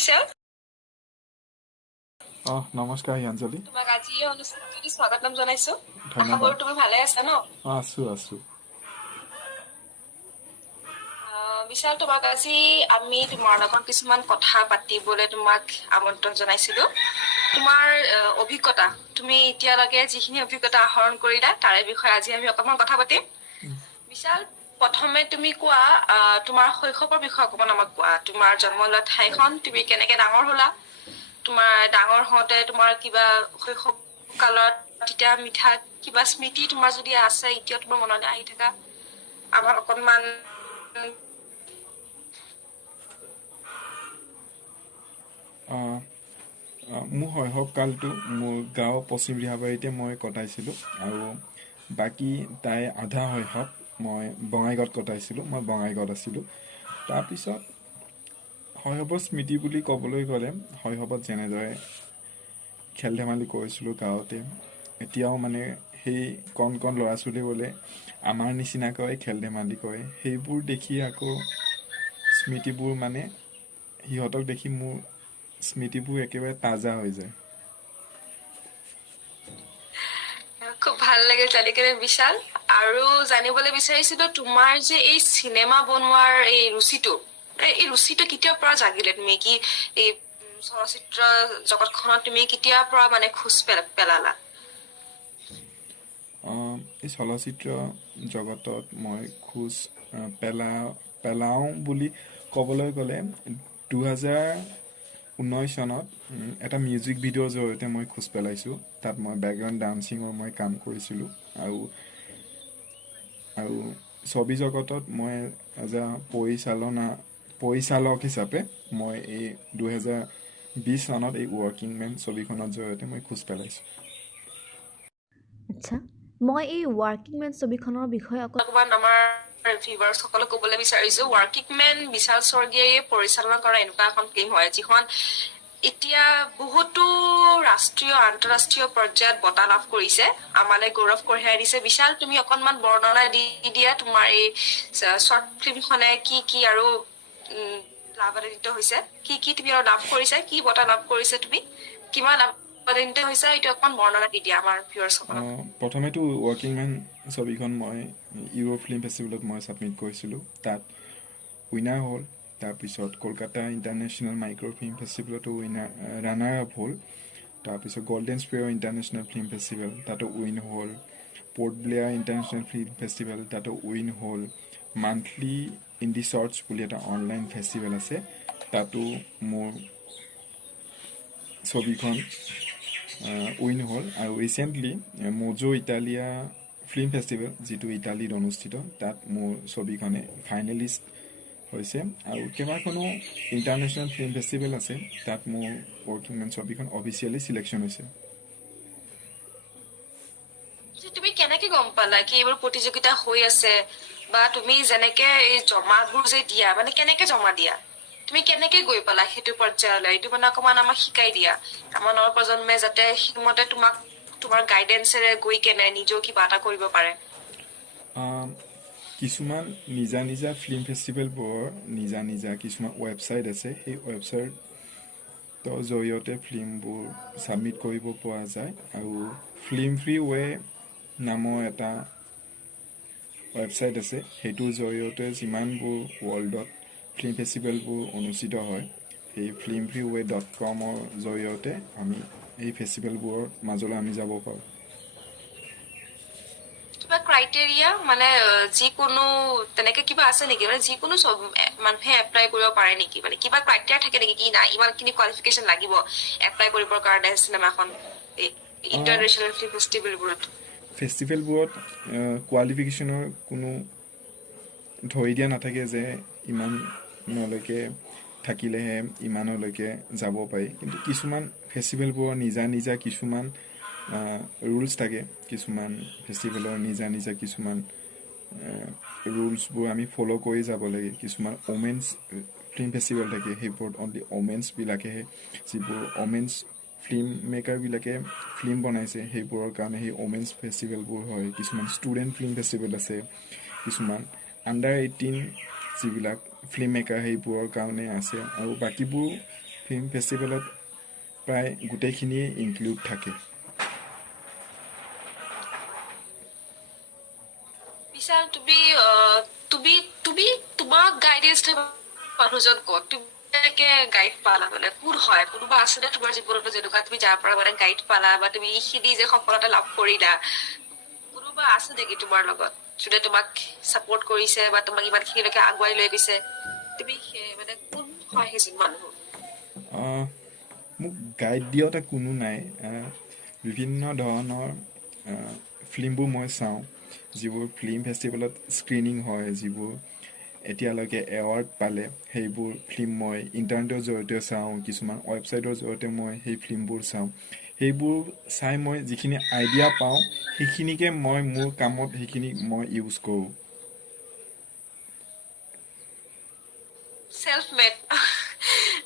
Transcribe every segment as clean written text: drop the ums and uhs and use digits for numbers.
বিশাল নমস্কাৰ হিয়াঞ্জলি তোমাক আজি এই অনুষ্ঠানটোত স্বাগতম জনাইছো আশা ধন্যবাদ কৰো তুমি ভালে আছা ন আছো বিশাল তোমাক আজি আমি তোমাৰ লগত কিছুমান কথা পাতিবলৈ তোমাক আমন্ত্ৰণ জনাইছিলো তোমাৰ অভিজ্ঞতা তুমি এতিয়ালৈকে যিখিনি অভিজ্ঞতা আহৰণ কৰিলা তাৰে বিষয়ে আজি আমি অকণমান কথা পাতিম বিশাল প্ৰথমে তুমি কোৱা তোমাৰ শৈশৱৰ বিষয়ে অকণমান আমাক কোৱা তোমাৰ জন্ম লোৱা ঠাইখন তুমি কেনেকে ডাঙৰ হ'লা তোমাৰ ডাঙৰ হওঁতে তোমাৰ কিবা শৈশৱ কালত তেতিয়া মিঠা কিবা স্মৃতি তোমাৰ যদি আছে এতিয়া তোমাৰ মনলৈ আহি থকা আমাক অকণমান মোৰ শৈশৱকালটো মোৰ গাঁও পশ্চিম ৰিহাবাৰীতে মই কটাইছিলোঁ আৰু বাকী তাই আধা শৈশৱ মই বঙাইগাঁৱত কটাইছিলোঁ মই বঙাইগাঁৱত আছিলোঁ তাৰপিছত শৈশৱৰ স্মৃতি বুলি ক'বলৈ গ'লে শৈশৱত যেনেদৰে খেল ধেমালি কৰিছিলোঁ গাঁৱতে এতিয়াও মানে সেই কণ ল'ৰা ছোৱালীবোৰে আমাৰ নিচিনাকৈ খেল ধেমালি কৰে সেইবোৰ দেখি আকৌ স্মৃতিবোৰ মানে সিহঁতক দেখি মোৰ স্মৃতিবোৰ একেবাৰে তাজা হৈ যায় খুব ভাল লাগিল জানিকেনে বিশাল আৰু জানিবলৈ বিচাৰিছিলো তোমাৰ যে এই চিনেমা বনোৱাৰ এই ৰুচিটো কেতিয়াৰ পৰা জাগিলে তুমি কি এই চলচ্চিত্ৰ জগতখনত তুমি কেতিয়াৰ পৰা মানে খোজ পেলালা এই চলচ্চিত্ৰ জগতত মই খোজ পেলাওঁ বুলি ক'বলৈ গ'লে 2019 চনত এটা মিউজিক ভিডিঅ'ৰ জৰিয়তে মই খোজ পেলাইছোঁ তাত মই বেকগ্ৰাউণ্ড ডান্সিঙৰ মই কাম কৰিছিলোঁ আৰু ছবি জগতত মই এজ এ পৰিচালক হিচাপে মই এই 2020 চনত এই ৱৰ্কিং মেন ছবিখনৰ জৰিয়তে মই খোজ পেলাইছোঁ আচ্ছা মই এই ৱৰ্কিং মেন ছবিখনৰ বিষয়ে অকণমান আমাৰ ভিউৱাৰ্ছসকলক ক'বলৈ বিচাৰিছো ৱৰ্কিং মেন বিশাল স্বৰ্গীয়াই পৰিচালনা কৰা এনেকুৱা এখন ফিল্ম হয় যিখন এতিয়া বহুতো ৰাষ্ট্ৰীয় আন্তঃৰাষ্ট্ৰীয় পৰ্যায়ত বঁটা লাভ কৰিছে আমালৈ গৌৰৱ কঢ়িয়াই দিছে বিশাল তুমি অকণমান বৰ্ণনা দি দিয়া তোমাৰ এই শ্বৰ্ট ফিল্মখনে কি আৰু লাভান্বিত হৈছে কি তুমি আৰু লাভ কৰিছা কি বঁটা লাভ কৰিছে তুমি কিমান লাভান্বিত হৈছে এইটো অকণমান বৰ্ণনা দি দিয়া আমাৰ ভিউৱাৰ্ছসকলক প্ৰথমেতো ৱৰ্কিং মেন ছবিখন মই ইউৰ' ফিল্ম ফেষ্টিভেলত মই ছাবমিট কৰিছিলোঁ তাত উইনাৰ হ'ল তাৰপিছত কলকাতা ইণ্টাৰনেশ্যনেল মাইক্ৰ' ফিল্ম ফেষ্টিভেলতো ৰানাৰ আপ হ'ল তাৰপিছত Golden Sparrow International Film Festival তাতো উইন হ'ল Port Blair International Film Festival তাতো উইন হ'ল মান্থলি ইণ্ডি শ্বৰ্টছ বুলি এটা অনলাইন ফেষ্টিভেল আছে তাতো মোৰ ছবিখন উইন হ'ল আৰু recently Mojo Italia film festival যিটো ইটালীত অনুষ্ঠিত তাত মোৰ ছবিখনে ফাইনেলিষ্ট হৈছে আৰু কেইবাখনো ইণ্টাৰনেশ্যনেল ফিল্ম ফেষ্টিভেল আছে তাত মোৰ ৱৰ্কিং মেন ছবিখন অফিচিয়েলি চিলেকশ্যন হৈছে তুমি কেনেকে গম পালা কি এইবোৰ প্ৰতিযোগিতা হৈ আছে বা তুমি যেনেকে এই জমাবোৰ যে দিয়া মানে কেনেকে জমা দিয়া তুমি কেনেকে গৈ পালা সেইটো পৰ্যায়লৈ এইটো মানে অকমান আমাক শিকাই দিয়া আমাৰ নৱপ্ৰজন্মে যাতে সেইমতে তোমাক তোমাৰ গাইডেন্সেৰে গৈ কেনে নিজেও কিবা এটা কৰিব পাৰে কিছুমান নিজা ফিল্ম ফেষ্টিভেলবোৰৰ নিজা কিছুমান ৱেবছাইট আছে সেই ৱেবছাইটৰ জৰিয়তে ফিল্মবোৰ ছাবমিট কৰিব পৰা যায় আৰু ফিল্ম ফ্ৰী ৱে নামৰ এটা ৱেবছাইট আছে সেইটোৰ জৰিয়তে যিমানবোৰ ৱৰ্ল্ডত ফিল্ম ফেষ্টিভেলবোৰ অনুষ্ঠিত হয় সেই filmfreeway.com জৰিয়তে আমি এই ফেষ্টিভেলবোৰৰ মাজলৈ আমি যাব পাৰোঁ কিবা ক্ৰাইটেৰিয়া মানে যিকোনো তেনেকে কিবা আছে নেকি মানে যিকোনো মানুহে এপ্লাই কৰিব পাৰে নেকি মানে কিবা ক্ৰাইটেৰিয়া থাকে নেকি কি নাই ইমানখিনি কোৱালিফিকেশ্যন লাগিব এপ্লাই কৰিবৰ কাৰণে চিনেমাখন ইণ্টাৰনেশ্যনেল ফিল্ম ফেষ্টিভেলবোৰত ফেষ্টিভেলবোৰত কোৱালিফিকেশ্যনৰ কোনো ধৰি দিয়া নাথাকে যে ইমানলৈকে থাকিলেহে ইমানলৈকে যাব পাৰি কিন্তু কিছুমান ফেষ্টিভেলবোৰৰ নিজা কিছুমান ৰুলছ থাকে কিছুমান ফেষ্টিভেলৰ নিজা কিছুমান ৰুলছবোৰ আমি ফ'ল' কৰি যাব লাগে কিছুমান ওমেন্স ফিল্ম ফেষ্টিভেল থাকে সেইবোৰত অনলি ওমেন্সবিলাকেহে যিবোৰ ওমেন্স ফিল্ম মেকাৰবিলাকে ফিল্ম বনাইছে সেইবোৰৰ কাৰণে সেই ওমেন্স ফেষ্টিভেলবোৰ হয় কিছুমান ষ্টুডেণ্ট ফিল্ম ফেষ্টিভেল আছে কিছুমান আণ্ডাৰ 18 যিবিলাক ফিল্ম মেকাৰ সেইবোৰৰ কাৰণে আছে আৰু বাকীবোৰ ফিল্ম ফেষ্টিভেলত প্ৰায় গোটেইখিনিয়ে ইনক্লুড থাকে। বিশাল, তুমি তুমি তুমি তোমাক গাইডেন্স মানুহজন ক'ত তুমি গাইড পালা, মানে কোন হয়? কোনোবা আছেনে তোমাৰ জীৱনত যেনেকুৱা তুমি যাৰ পৰা মানে গাইড পালা, বা তুমি এইখিনি যে সফলতা লাভ কৰিলা, কোনোবা আছে নেকি তোমাৰ লগত যোনে তোমাক চাপৰ্ট কৰিছে বা তোমাক ইমানখিনিলৈকে আগুৱাই লৈ গৈছে? তুমি মানে কোন হয় সেইজন মানুহ? আহ, মোক গাইড দিয়াটা কোনো নাই। বিভিন্ন ধৰণৰ ফিল্মবোৰ মই চাওঁ, যিবোৰ ফিল্ম ফেষ্টিভেলত স্ক্ৰিনিং হয়, যিবোৰ এতিয়ালৈকে এৱাৰ্ড পালে, সেইবোৰ ফিল্ম মই ইণ্টাৰনেটৰ জৰিয়তে চাওঁ, কিছুমান ৱেবছাইটৰ জৰিয়তে মই সেই ফিল্মবোৰ চাওঁ। সেইবোৰ চাই মই যিখিনি আইডিয়া পাওঁ, সেইখিনিকে মই মোৰ কামত সেইখিনি মই ইউজ কৰোঁ। Self made.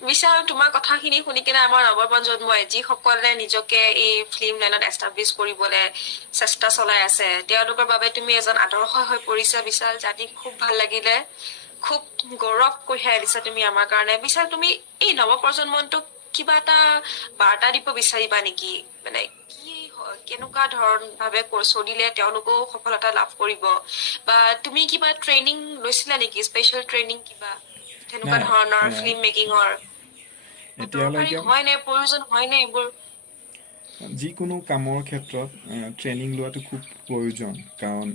বিশাল, তোমাৰ কথাখিনি শুনি কিনে আমাৰ নৱপ্ৰজন্মই যিসকলে নিজকে এই ফিল্ম লাইনত এষ্টাব্লিছ কৰিবলৈ চেষ্টা চলাই আছে, তেওঁলোকৰ বাবে তুমি এজন আদৰ্শ হৈ পৰিছা বিশাল। জানি খুব ভাল লাগিলে, খুব গৌৰৱ কঢ়িয়াই দিছা তুমি আমাৰ কাৰণে। বিশাল, তুমি এই নৱপ্ৰজন্মটোক কিবা এটা বাৰ্তা দিব বিচাৰিবা নেকি? মানে কেনেকুৱা ধৰণ ভাৱে চলিলে তেওঁলোকেও সফলতা লাভ কৰিব, বা তুমি কিবা ট্ৰেইনিং লৈছিলা নেকি, স্পেচিয়েল ট্ৰেইনিং কিবা তেনেকুৱা নাই, ধৰণৰ ফিল্ম মেকিঙৰ? দৰকাৰী এতিয়ালৈকে হয় নে, প্ৰয়োজন হয় নে এইবোৰ? যিকোনো কামৰ ক্ষেত্ৰত ট্ৰেইনিং লোৱাটো খুব প্ৰয়োজন। কাৰণ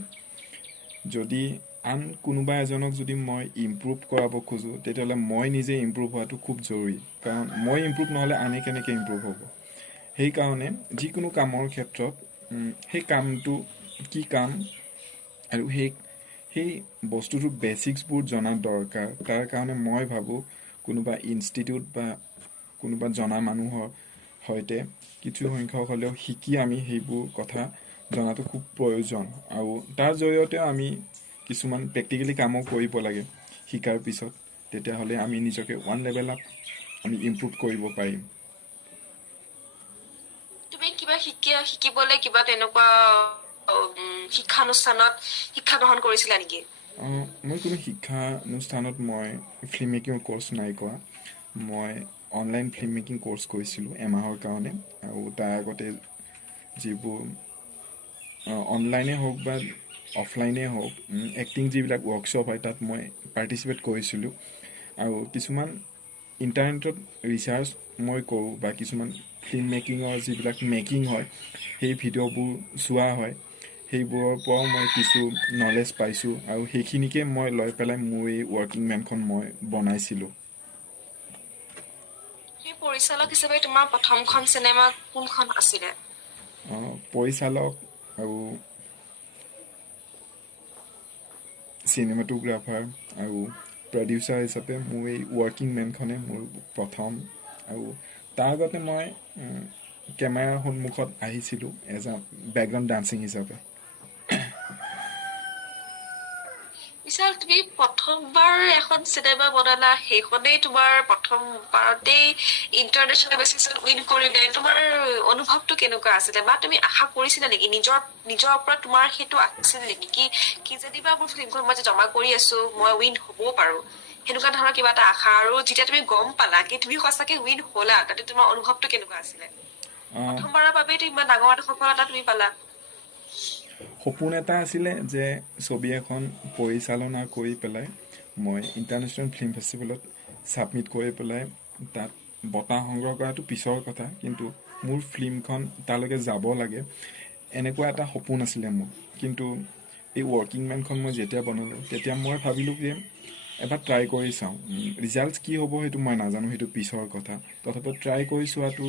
যদি আন কোনোবা এজনক যদি মই ইমপ্ৰুভ কৰাব খোজোঁ, তেতিয়াহ'লে মই নিজে ইমপ্ৰুভ হোৱাটো খুব জৰুৰী। কাৰণ মই ইমপ্ৰুভ নহ'লে আনে কেনেকৈ ইমপ্ৰুভ হ'ব? সেইকাৰণে যিকোনো কামৰ ক্ষেত্ৰত সেই কামটো কি কাম আৰু সেই বস্তুটোৰ বেচিক্সবোৰ জনা দৰকাৰ। তাৰ কাৰণে মই ভাবোঁ কোনোবা ইনষ্টিটিউট বা কোনোবা জনা মানুহৰ সৈতে কিছু সংখ্যক হ'লেও শিকি আমি সেইবোৰ কথা জনাটো খুব প্ৰয়োজন। আৰু তাৰ জৰিয়তেও আমি কিছুমান প্ৰেক্টিকেলি কামো কৰিব লাগে শিকাৰ পিছত। তেতিয়াহ'লে আমি নিজকে ওৱান লেভেল আপ আমি ইমপ্ৰুভ কৰিব পাৰিম। তুমি কিবা শিকিবলৈ কিবা তেনেকুৱা শিক্ষানুষ্ঠানত শিক্ষা গ্ৰহণ কৰিছিলা নেকি? মই কোনো শিক্ষানুষ্ঠানত মই ফিল্ম মেকিঙৰ কোৰ্চ নাই কৰা। মই অনলাইন ফিল্ম মেকিং কোৰ্চ কৰিছিলোঁ এমাহৰ কাৰণে। আৰু তাৰ আগতে যিবোৰ অনলাইনে হওক বা অফলাইনে হওক এক্টিং যিবিলাক ৱৰ্কশ্বপ হয়, তাত মই পাৰ্টিচিপেট কৰিছিলোঁ। আৰু কিছুমান ইণ্টাৰনেটত ৰিচাৰ্চ মই কৰোঁ, বা কিছুমান ফিল্ম মেকিঙৰ যিবিলাক মেকিং হয় সেই ভিডিঅ'বোৰ চোৱা হয়। সেইবোৰৰ পৰাও মই কিছু নলেজ পাইছোঁ, আৰু সেইখিনিকে মই লৈ পেলাই মোৰ এই ৱৰ্কিং মেনখন মই বনাইছিলোঁ। সেই পৰিচালক হিচাপে তোমাৰ প্ৰথমখন চিনেমা কোনখন আছিলে? পৰিচালক আৰু চিনেমাটোগ্ৰাফাৰ আৰু প্ৰডিউচাৰ হিচাপে মোৰ এই ৱৰ্কিং মেনখনে মোৰ প্ৰথম। আৰু তাৰ আগতে মই কেমেৰাৰ সন্মুখত আহিছিলোঁ এজ আ বেকগ্ৰাউণ্ড ডান্সিং হিচাপে। বিশাল, তুমি প্ৰথমবাৰ এখন চিনেমা বনালা, সেইখনেই তোমাৰ প্ৰথমবাৰতেই ইণ্টাৰনেশ্যনেল বেচিছত উইন কৰিলে। তোমাৰ অনুভৱটো কেনেকুৱা আছিলে, বা তুমি আশা কৰিছিলা নেকি? নিজৰ ওপৰত তোমাৰ সেইটো আছিল নেকি কি যেনিবা মোৰ ফিল্মখন মই যে জমা কৰি আছো, মই উইন হ'বও পাৰো, সেনেকুৱা ধৰণৰ কিবা এটা আশা? আৰু যেতিয়া তুমি গম পালা কি তুমি সঁচাকে উইন হ'লা, তাতে তোমাৰ অনুভৱটো কেনেকুৱা আছিলে? প্ৰথমবাৰৰ বাবেইতো ইমান ডাঙৰ এটা সফলতা তুমি পালা। সপোন এটা আছিলে যে ছবি এখন পৰিচালনা কৰি পেলাই মই ইণ্টাৰনেশ্যনেল ফিল্ম ফেষ্টিভেলত ছাবমিট কৰি পেলাই তাত বঁটা সংগ্ৰহ কৰাটো পিছৰ কথা, কিন্তু মোৰ ফিল্মখন তালৈকে যাব লাগে, এনেকুৱা এটা সপোন আছিলে মোৰ। কিন্তু এই ৱৰ্কিং মেনখন মই যেতিয়া বনালোঁ, তেতিয়া মই ভাবিলোঁ যে এবাৰ ট্ৰাই কৰি চাওঁ। ৰিজাল্টছ কি হ'ব সেইটো মই নাজানো, সেইটো পিছৰ কথা। তথাপিও ট্ৰাই কৰি চোৱাটো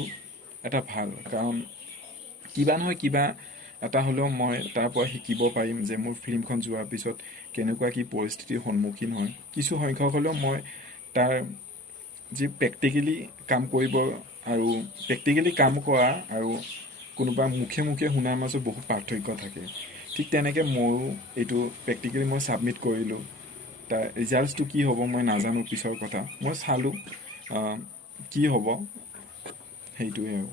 এটা ভাল, কাৰণ কিবা নহয় কিবা এটা হ'লেও মই তাৰ পৰা শিকিব পাৰিম যে মোৰ ফিল্মখন যোৱাৰ পিছত কেনেকুৱা কি পৰিস্থিতিৰ সন্মুখীন হয়। কিছু সংখ্যক হ'লেও মই তাৰ যি প্ৰেক্টিকেলি কাম কৰিব আৰু প্ৰেক্টিকেলি কাম কৰা আৰু কোনোবা মুখে মুখে শুনাৰ মাজত বহুত পাৰ্থক্য থাকে। ঠিক তেনেকৈ ময়ো এইটো প্ৰেক্টিকেলি মই ছাবমিট কৰিলোঁ। তাৰ ৰিজাল্টছটো কি হ'ব মই নাজানো, পিছৰ কথা। মই চালোঁ কি হ'ব, সেইটোৱে আৰু।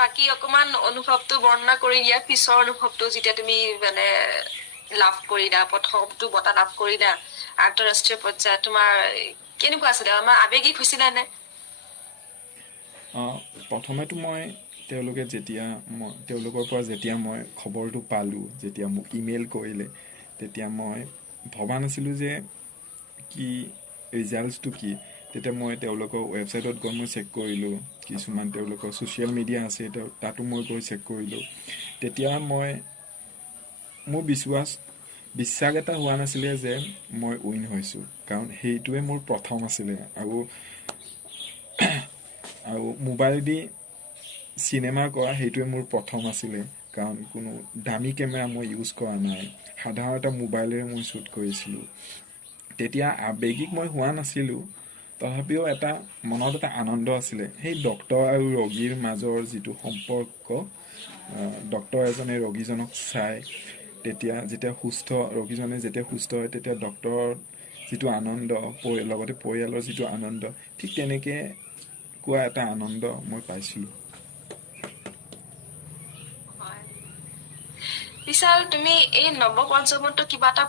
বাকী অকমান অনুভৱটো বৰ্ণনা কৰি দিয়া, পিছৰ অনুভৱটো যেতিয়া তুমি মানে লাভ কৰিলা, প্ৰথমটো বঁটা লাভ কৰিলা, আন্তঃৰাষ্ট্ৰীয় পৰ্যায়ত তোমাৰ কেনেকুৱা আছিলে? আমাৰ আৱেগিক হৈছিলে নে? প্ৰথমেতো তেওঁলোকৰ পৰা যেতিয়া মই খবৰটো পালোঁ, যেতিয়া মোক ইমেইল কৰিলে, তেতিয়া মই ভবা নাছিলোঁ যে কি ৰিজাল্টছটো কি। তেতিয়া মই তেওঁলোকৰ ৱেবছাইটত গৈ মই চেক কৰিলোঁ, কিছুমান তেওঁলোকৰ ছ'চিয়েল মিডিয়া আছে তাতো মই গৈ চেক কৰিলোঁ। তেতিয়া মোৰ বিশ্বাস এটা হোৱা নাছিলে যে মই উইন হৈছোঁ, কাৰণ সেইটোৱে মোৰ প্ৰথম আছিলে। আৰু মোবাইলেদি চিনেমা কৰা সেইটোৱে মোৰ প্ৰথম আছিলে, কাৰণ কোনো দামী কেমেৰা মই ইউজ কৰা নাই, সাধাৰণ এটা মোবাইলেৰে মই শ্বুট কৰিছিলোঁ। তেতিয়া আৱেগিক মই হোৱা নাছিলোঁ, তথাপিও মনত এটা আনন্দ আছিলে। সেই ডক্তৰ আৰু ৰোগীৰ মাজৰ যিটো সম্পৰ্ক, ডক্তৰ এজনে ৰোগীজনক চাই তেতিয়া ৰোগীজনে যেতিয়া সুস্থ হয়, তেতিয়া ডক্তৰৰ যিটো আনন্দ, লগতে পৰিয়ালৰ যিটো আনন্দ, ঠিক তেনেকৈ কোৱা এটা আনন্দ মই পাইছিলোঁ। বিশাল, তুমি এই নৱপ্ৰজন্মটো কিবা এটা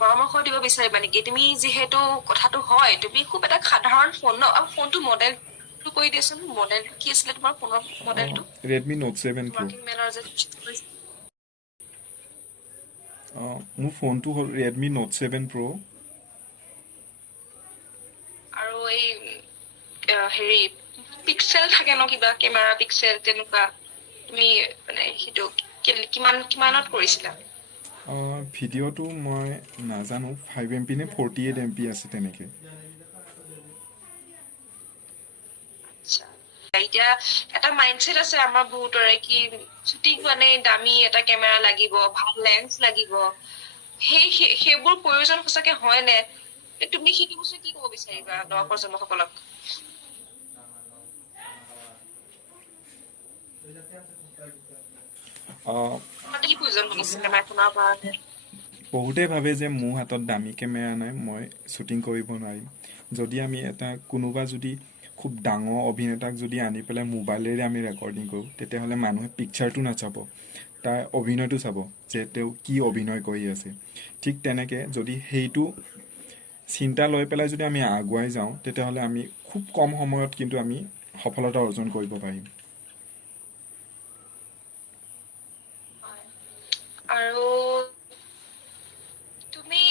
পৰামৰ্শ দিব বিচাৰিবা নেকি? তুমি যিহেতু কথাটো হয়, তুমি খুব এটা সাধাৰণ ফোন ন, আৰু ফোনটো মডেলটো কৈ দিয়াচোন। মডেলটো কি আছিলে তোমাৰ ফোনৰ মডেলটো? Redmi Note 7 Pro। ৱৰ্কিং মেনৰ যে মোৰ ফোনটো হ'ল ৰেডমি নোট 7 Pro। আৰু এই হেৰি পিক্সেল থাকে ন, কিবা কেমেৰা পিক্সেল তেনেকুৱা, তুমি মানে সেইটো কিমানত কৰিছিলা? ভিডিঅ'টো মই নাজানো, 5 MP নে 48 MP আছে তেনেকৈ। এতিয়া এটা মাইণ্ডছেট আছে আমাৰ বহুতৰে, কি শ্বুটিং মানে দামী এটা কেমেৰা লাগিব, ভাল লেন্স লাগিব। সেইবোৰ প্ৰয়োজন সঁচাকে হয় নে? তুমি সেইটো বস্তু কি ক'ব বিচাৰিবা নৱপ্ৰজন্মসকলক? কি প্ৰয়োজন হ'ব চিনেমা এখনৰ কাৰণে? বহুতে ভাবে যে মোৰ হাতত দামী কেমেৰা নাই, মই শ্বুটিং কৰিব নোৱাৰিম। যদি আমি কোনোবা যদি খুব ডাঙৰ অভিনেতাক যদি আনি পেলাই মোবাইলেৰে আমি ৰেকৰ্ডিং কৰোঁ, তেতিয়াহ'লে মানুহে পিকচাৰটো নাচাব, তাৰ অভিনয়টো চাব, যে তেওঁ কি অভিনয় কৰি আছে। ঠিক তেনেকৈ যদি সেইটো চিন্তা লৈ পেলাই যদি আমি আগুৱাই যাওঁ, তেতিয়াহ'লে আমি খুব কম সময়ত কিন্তু আমি সফলতা অৰ্জন কৰিব পাৰিম। আৰু তুমি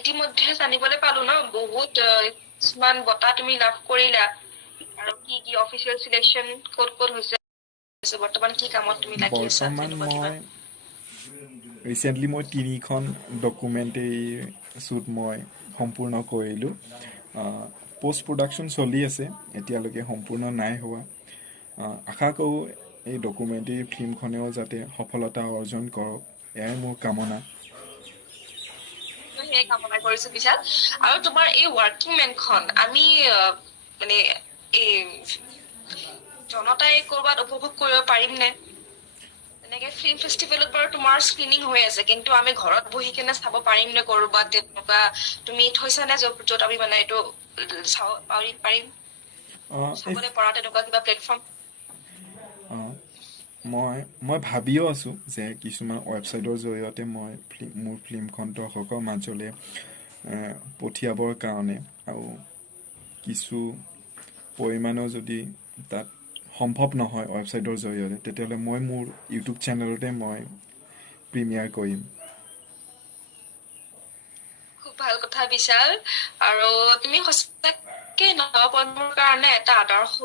ইতিমধ্যে জানিবলৈ পালো ন, বহুত কিছুমান বঁটা তুমি লাভ কৰিলা, আৰু কি অফিচিয়েল চিলেকশ্যন ক'ত হৈছে, বৰ্তমান কি কামত তুমি লাগি আছা? বৰ্তমান ৰিচেণ্টলি মই 3খন ডকুমেণ্টেৰী শ্বুট মই সম্পূৰ্ণ কৰিলোঁ। পষ্ট প্ৰডাকশ্যন চলি আছে, এতিয়ালৈকে সম্পূৰ্ণ নাই হোৱা। আশা কৰোঁ এই ডকুমেণ্টেৰী ফিল্মখনেও যাতে সফলতা অৰ্জন কৰক, এয়াই মোৰ কামনা। সেয়ে কামনা কৰিছো বিশাল। আৰু তোমাৰ এই ৱৰ্কিং মেনখন আমি মানে এই জনতাই কৰবাত উপভোগ কৰিব পাৰিম নে? তেনেকে ফিল্ম ফেষ্টিভেলত বাৰু তোমাৰ স্ক্ৰিনিং হৈ আছে, কিন্তু আমি ঘৰত বহি কেনে চাব পাৰিম নে কৰবাত? তেনেকুৱা তুমি থৈছা নে য'ত আমি মানে এইটো চাব পাৰিম চাবলৈ পৰা তেনেকুৱা কিবা প্লেটফৰ্ম? মই ভাবিও আছোঁ যে কিছুমান ৱেবছাইটৰ জৰিয়তে মই মোৰ ফিল্মখন দৰ্শকৰ মাজলৈ পঠিয়াবৰ কাৰণে, আৰু কিছু পৰিমাণৰ যদি তাত সম্ভৱ নহয় ৱেবছাইটৰ জৰিয়তে, তেতিয়াহ'লে মই মোৰ ইউটিউব চেনেলতে মই প্ৰিমিয়াৰ কৰিম। খুব ভাল কথা বিশাল। আৰু তুমি সঁচাকে নৱপ্ৰজন্মৰ কাৰণে এটা আদৰ্শ।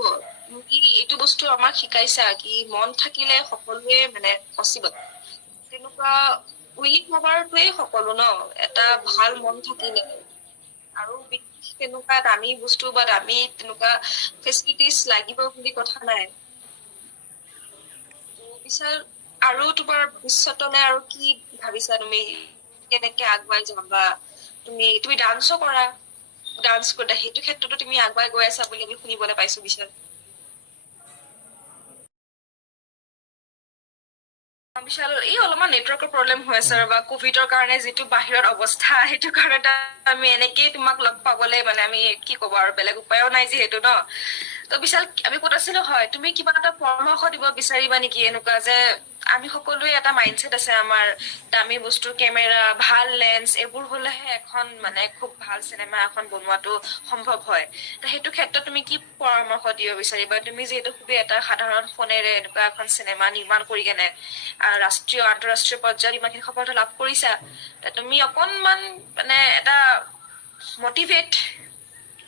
তুমি এইটো বস্তু আমাক শিকাইছা কি মন থাকিলে সকলোৱে মানে পচিবল। তেনেকুৱা উইক হবাৰটোৱে সকলো ন, এটা ভাল মন থাকিলে। আৰু তেনেকুৱা দামী বস্তু বা দামী তেনেকুৱা ফেচিলিটিজ লাগিব বুলি কথা নাই। বিশাল, আৰু তোমাৰ ভৱিষ্যতলৈ আৰু কি ভাবিছা তুমি? কেনেকে আগুৱাই যাবা? তুমি ডান্সো কৰা, ডান্স কৰা, সেইটো ক্ষেত্ৰতো তুমি আগুৱাই গৈ আছা বুলি আমি শুনিবলৈ পাইছো বিশাল। বিশাল, এই অলপমান নেটৱৰ্কৰ প্ৰব্লেম হৈ আছে, বা কভিডৰ কাৰণে যিটো বাহিৰত অৱস্থা, সেইটো কাৰণে আমি এনেকেই তোমাক লগ পাবলৈ মানে আমি কি ক'ব আৰু, বেলেগ উপায়ো নাই যিহেতু ন। ত বিশাল, আমি ক'ত আছিলো? হয়, তুমি কিবা এটা পৰামৰ্শ দিব বিচাৰিবা নেকি এনেকুৱা যে আমি সকলোৱে এটা মাইণ্ডছেট আছে আমাৰ দামী বস্তুৰ কেমেৰা ভাল লেন্স এইবোৰ হলেহে এখন মানে খুব ভাল চিনেমা এখন বনোৱাটো সম্ভৱ হয় তো সেইটো ক্ষেত্ৰত তুমি কি পৰামৰ্শ দিব বিচাৰিবা তুমি যিহেতু খুবেই এটা সাধাৰণ ফোনেৰে এনেকুৱা এখন চিনেমা নিৰ্মাণ কৰি কেনে ৰাষ্ট্ৰীয় আন্তঃৰাষ্ট্ৰীয় পৰ্যায়ত ইমানখিনি সফলতা লাভ কৰিছা তুমি অকনমান মানে এটা মটিভেট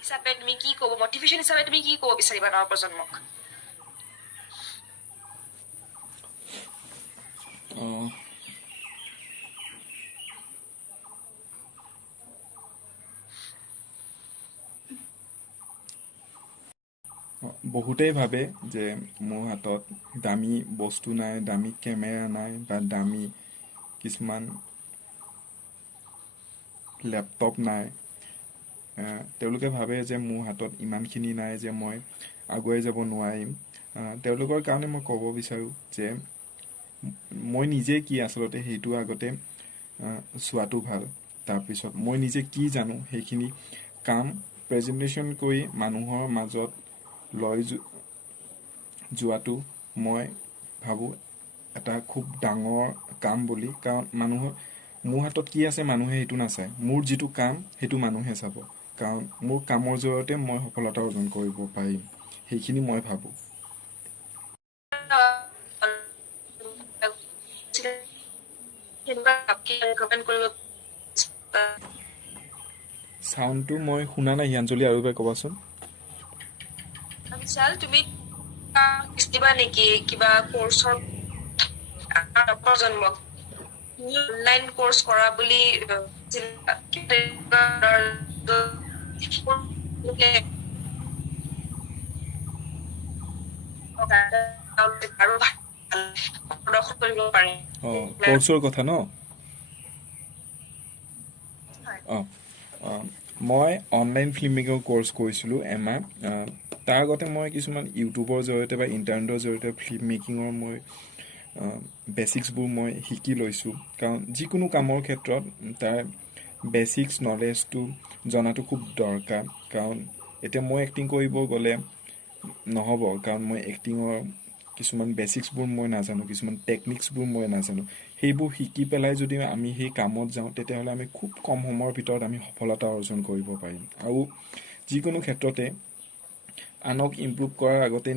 হিচাপে তুমি কি ক'ব মটিভেশ্যন হিচাপে তুমি কি ক'ব বিচাৰিবা নৱপ্ৰজন্মক আহ, বহুতেই ভাবে যে মোৰ হাতত দামী বস্তু নাই, দামী কেমেৰা নাই বা দামী কিছুমান লেপটপ নাই। তেওঁলোকে ভাবে যে মোৰ হাতত ইমানখিনি নাই যে মই আগুৱাই যাব নোৱাৰিম। তেওঁলোকৰ কাৰণে মই ক'ব বিচাৰোঁ যে মই নিজে কি আচলতে সেইটো আগতে চোৱাটো ভাল। তাৰপিছত মই নিজে কি জানো সেইখিনি কাম প্ৰেজেণ্টেশ্যন কৰি মানুহৰ মাজত লৈ যোৱাটো মই ভাবোঁ এটা খুব ডাঙৰ কাম বুলি। কাৰণ মোৰ হাতত কি আছে মানুহে সেইটো নাচায়, মোৰ যিটো কাম সেইটো মানুহে চাব। কাৰণ মোৰ কামৰ জৰিয়তে মই সফলতা অৰ্জন কৰিব পাৰিম, সেইখিনি মই ভাবোঁ। চাউণ্ডটো মই শুনা নাই হিয়াঞ্জলি, আৰু এবাৰ ক'বাচোন। বিশাল তুমি দিবা নেকি কিবা কোৰ্চৰ প্ৰজন্মক অনলাইন কোৰ্চ কৰা বুলি আৰু প্ৰদৰ্শন কৰিব পাৰে কোৰ্চৰ কথা ন? মই অনলাইন ফিল্ম মেকিঙৰ কোৰ্চ কৰিছিলোঁ এমাহ। তাৰ আগতে মই কিছুমান ইউটিউবৰ জৰিয়তে বা ইণ্টাৰনেটৰ জৰিয়তে ফিল্ম মেকিঙৰ মই বেচিক্সবোৰ মই শিকি লৈছোঁ। কাৰণ যিকোনো কামৰ ক্ষেত্ৰত তাৰ বেচিক্স নলেজটো জনাটো খুব দৰকাৰ। কাৰণ এতিয়া মই এক্টিং কৰিব গ'লে নহ'ব, কাৰণ মই এক্টিঙৰ কিছুমান বেচিক্সবোৰ মই নাজানো, কিছুমান টেকনিক্সবোৰ মই নাজানো। সেইবোৰ শিকি পেলাই যদি আমি সেই কামত যাওঁ তেতিয়াহ'লে আমি খুব কম সময়ৰ ভিতৰত আমি সফলতা অৰ্জন কৰিব পাৰিম। আৰু যিকোনো ক্ষেত্ৰতে আনক ইমপ্ৰুভ কৰাৰ আগতে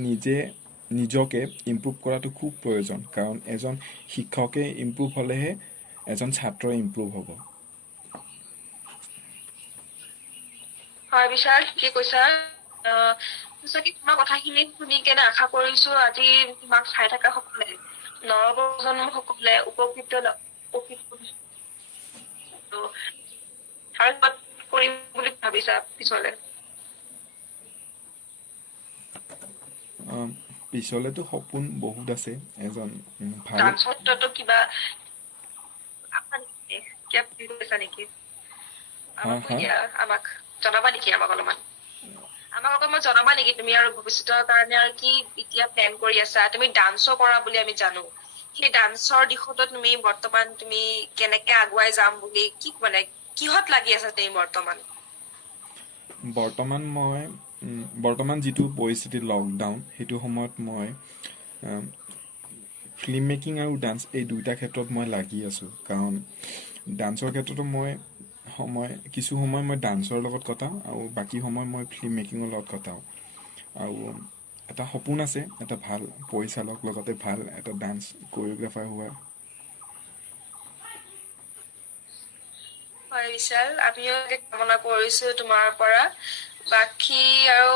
নিজকে ইমপ্ৰুভ কৰাটো খুব প্ৰয়োজন। কাৰণ এজন শিক্ষকে ইমপ্ৰুভ হ'লেহে এজন ছাত্ৰ ইমপ্ৰুভ হ'ব। হয় বিশাল, কি কৈছা? সঁচাকে তোমাৰ কথাখিনি শুনি কেনে আশা কৰিছো আজি তোমাক চাই থকা সকলে নৱপ্ৰজন্ম সকলে উপকৃত আৰু কৰিম বুলি ভাবিছা পিছলে? পিছলেতো সপোন বহুত আছে। এজন ভাল ডান্সতো কিবা কৈছা নেকি? আমাক জনাবা নেকি? আমাক অকণমান জনাবা নেকি তুমি আৰু ভৱিষ্যতৰ কাৰণে আৰু কি এতিয়া প্লেন কৰি আছা? তুমি ডান্সো কৰা বুলি আমি জানো, সেই ডান্সৰ দিশতো তুমি বৰ্তমান তুমি কেনেকে আগুৱাই যাম বুলি কি মানে কিহত লাগি আছা তুমি বৰ্তমান? বৰ্তমান যিটো পৰিস্থিতি লকডাউন, সেইটো সময়ত মই ফিল্ম মেকিং আৰু ডান্স এই দুইটা ক্ষেত্ৰত মই লাগি আছোঁ। কাৰণ ডান্সৰ ক্ষেত্ৰতো কিছু সময় মই ডান্সৰ লগত কটাওঁ আৰু বাকী সময় মই ফিল্ম মেকিঙৰ লগত কটাওঁ। আৰু এটা সপোন আছে এটা ভাল পৰিচালক লগতে ভাল এটা ডান্স কোৰিঅ'গ্ৰাফাৰ হোৱাৰ। হয় বিশাল, আমিও কামনা কৰিছো তোমাৰ পৰা। বাকী আৰু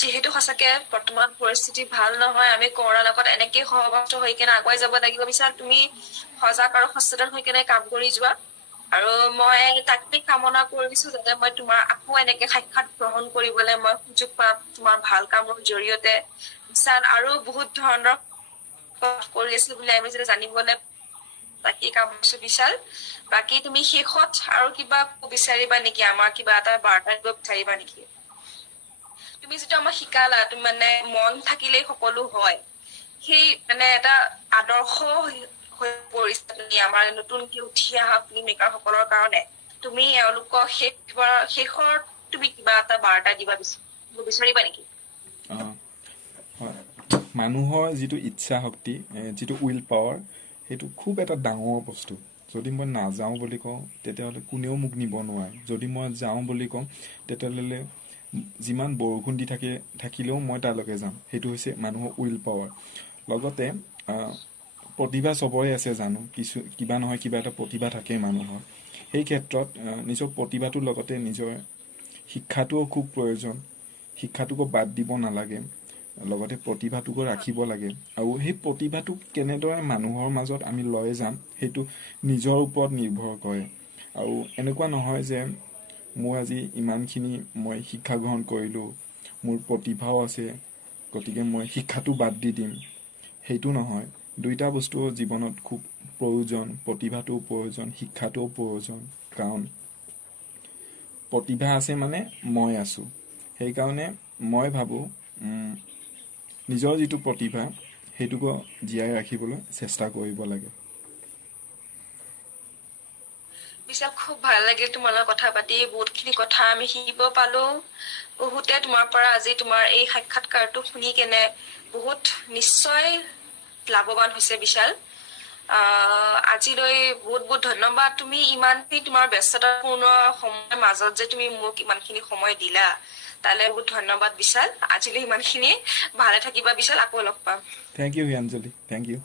যিহেতু সঁচাকে বৰ্তমান পৰিস্থিতি ভাল নহয়, আমি কৰোণাৰ লগত এনেকেই সহৱস্ত হৈ কেনে আগুৱাই যাব লাগিব। বিশাল তুমি সজাগ আৰু সচেতন হৈ কেনে কাম কৰি যোৱা। আৰু মই তাকে কামনা কৰিছো যাতে মই তোমাৰ আকৌ এনেকে সাক্ষাৎ গ্ৰহণ কৰিবলৈ মই সুযোগ পাম তোমাৰ ভাল কামৰ জৰিয়তে। বিশাল আৰু বহুত ধৰণৰ কৰি আছে বুলি আমি যদি জানিবলৈ বাকী কাম কৰিছো বিশাল। বাকী তুমি শেষত আৰু কিবা বিচাৰিবা নেকি? আমাৰ কিবা এটা বাৰ্তা দিব বিচাৰিবা নেকি? তুমি যিটো আমাক শিকালা তুমি মানে মন থাকিলেই সকলো হয়, সেই মানে এটা আদৰ্শ হৈ পৰিছে তুমি আমাৰ নতুনকে উঠি অহা ফিল্ম মেকাৰ সকলৰ কাৰণে। তুমি এওঁলোকক শেষৰ তুমি কিবা এটা বাৰ্তা দিব বিচাৰিবা নেকি? হয়, মানুহৰ যিটো ইচ্ছা শক্তি যিটো উইল পাৱাৰ সেইটো খুব এটা ডাঙৰ বস্তু যদি মই নাযাওঁ বুলি কওঁ তেতিয়াহ'লে কোনেও মোক নিব নোৱাৰে যদি মই যাওঁ বুলি কওঁ তেতিয়াহ'লে যিমান বৰষুণ দি থাকিলেও মই তালৈকে যাম সেইটো হৈছে মানুহৰ উইল পাৱাৰ লগতে প্ৰতিভা চবৰে আছে জানো কিবা নহয় কিবা এটা প্ৰতিভা থাকে মানুহৰ সেই ক্ষেত্ৰত নিজৰ প্ৰতিভাটোৰ লগতে নিজৰ শিক্ষাটোও খুব প্ৰয়োজন শিক্ষাটোকো বাদ দিব নালাগে লগতে প্ৰতিভাটোকো ৰাখিব লাগে আৰু সেই প্ৰতিভাটোক কেনেদৰে মানুহৰ মাজত আমি লৈ যাম সেইটো নিজৰ ওপৰত নিৰ্ভৰ কৰে আৰু এনেকুৱা নহয় যে মোৰ আজি ইমানখিনি মই শিক্ষা গ্ৰহণ কৰিলোঁ মোৰ প্ৰতিভাও আছে গতিকে মই শিক্ষাটো বাদ দি দিম সেইটো নহয় দুইটা বস্তু জীৱনত খুব প্ৰয়োজন প্ৰতিভাটোও প্ৰয়োজন শিক্ষাটোও প্ৰয়োজন কাৰণ প্ৰতিভা আছে মানে মই আছোঁ সেইকাৰণে মই ভাবোঁ নিজৰ যিটো প্ৰতিভা সেইটোকো জীয়াই ৰাখিবলৈ চেষ্টা কৰিব লাগে বিশাল খুব ভাল লাগিল তোমাৰ লগত কথা পাতি বহুতখিনি কথা আমি শিকিব পালো বহুতে তোমাৰ পৰা আজি তোমাৰ এই সাক্ষাৎকাৰটো শুনি কেনে বহুত নিশ্চয় লাভৱান হৈছে বিশাল আজিলৈ বহুত বহুত ধন্যবাদ তুমি ইমানখিনি তোমাৰ ব্যস্ততাপূৰ্ণ সময়ৰ মাজত যে তুমি মোক ইমানখিনি সময় দিলা তালৈ বহুত ধন্যবাদ বিশাল আজিলৈ ইমানখিনি ভালে থাকিবা বিশাল আকৌ লগ পাম থেংক ইউ হিয়াঞ্জলি থেংক ইউ